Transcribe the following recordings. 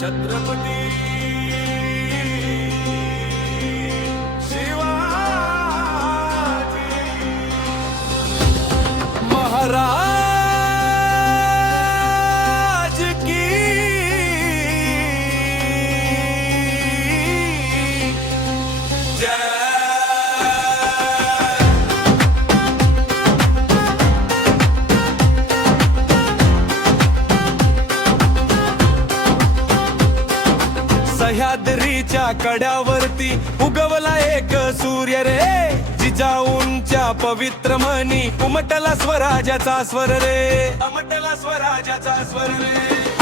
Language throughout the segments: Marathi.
छत्रपती शिवाजी महाराज की जय। सह्याद्रीच्या कड्यावरती उगवला एक सूर्य रे, जिजाऊंच्या पवित्र मनी उमटला स्वराज्याचा स्वर रे, उमटला स्वराज्याचा स्वर रे।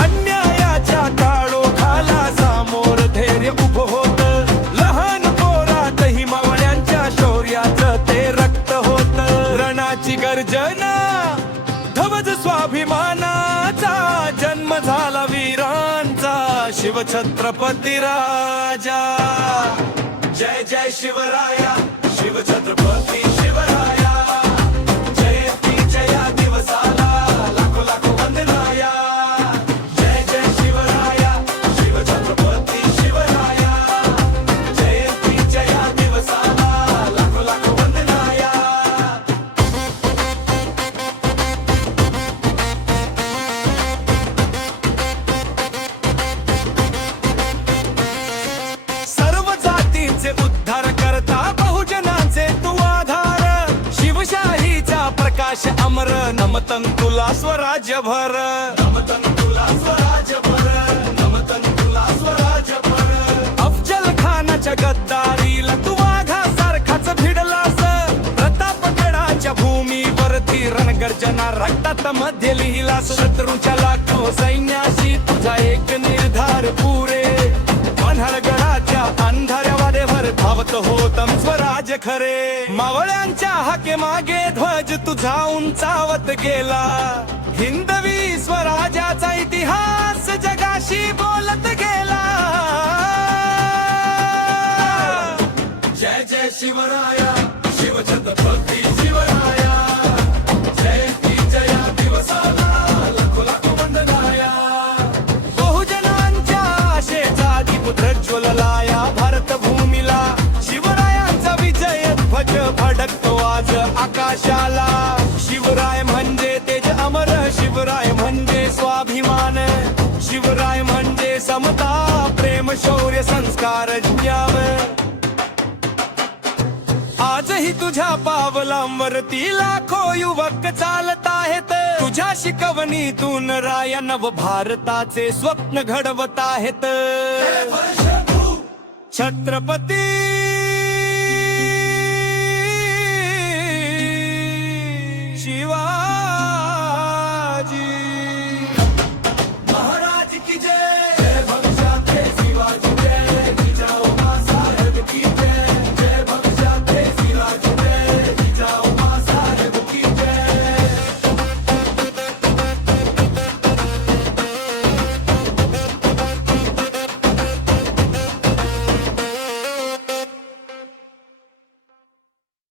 अन्यायाच्या काळोखाला सामोर धैर्य उभं होत, लहान पोरातही मावळ्यांच्या शौर्याचं ते रक्त होत। रणाची गर्जना ध्वज स्वाभिमानाचा, जन्म झाला वीरांचा शिवछत्रपती राजा। जय जय शिवराया, शिवछत्रपती शिवराया, जयंती जया दिवसाला लाखो लाखो वंदनाया। जय जय शिवराया, शिवछत्रपती शिवराया, जयंती जया दिवसाला लाखो लाखो वंदनाया। सर्व जातींचे उद्धार करता, बहुजनांचे तू आधार, शिवशाहीचा प्रकाश अमर, नमतन तुला स्वराज्यभर, नमतन तुला स्वराज्यभर, नमतन तुला स्वराज्यभर। अफजल खानाच्या गद्दारीला तू वाघासारखाच भिडलास, प्रतापगडाच्या भूमीवरती रणगर्जना रक्तात मध्ये लिहिलास। शत्रूच्या लाखो सैन्याशी तुझा एक निर्धार पुरे, पन्हाळगडाच्या अंधाऱ्या वादेवर धावत होतम स्वराज खरे। मावळ्यांच्या हाके मागे ध्वज तुझा उंचावत गेला, हिंदवी स्वराज्याचा इतिहास जगाशी बोलत गेला। जय जय शिवराया, शिवछत्रपती शिवराया, जयंती जया दिवसाला लाखो लाखो वंदनाया। बहुजनांच्या आशेचा दीप प्रज्वलला या भारत भूमीला, शिवरायांचा विजय ध्वज फडकतो आज आकाशाला। शिवराय म्हणजे तेज अमर, शिवराय म्हणजे स्वाभिमान, शिवराय म्हणजे समता, प्रेम शौर्य संस्कार ज्ञान। आजही तुझ्या पावलांवरती लाखो युवक चालत आहेत, तुझ्या शिकवणीतून राया नव भारताचे स्वप्न घडवत आहेत। छत्रपती